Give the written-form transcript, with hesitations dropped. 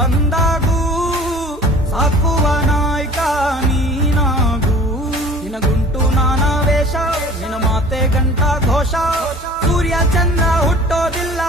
ಬಂದಾಗೂ ಸಾಕುವ ನಾಯಕ ನೀನಾಗೂ ನಿನ ಗುಂಟು ನಾನಾ ವೇಷ ನಿನ ಮಾತೆ ಗಂಟ ಘೋಷ ಸೂರ್ಯ ಚಂದ್ರ ಹುಟ್ಟೋದಿಲ್ಲ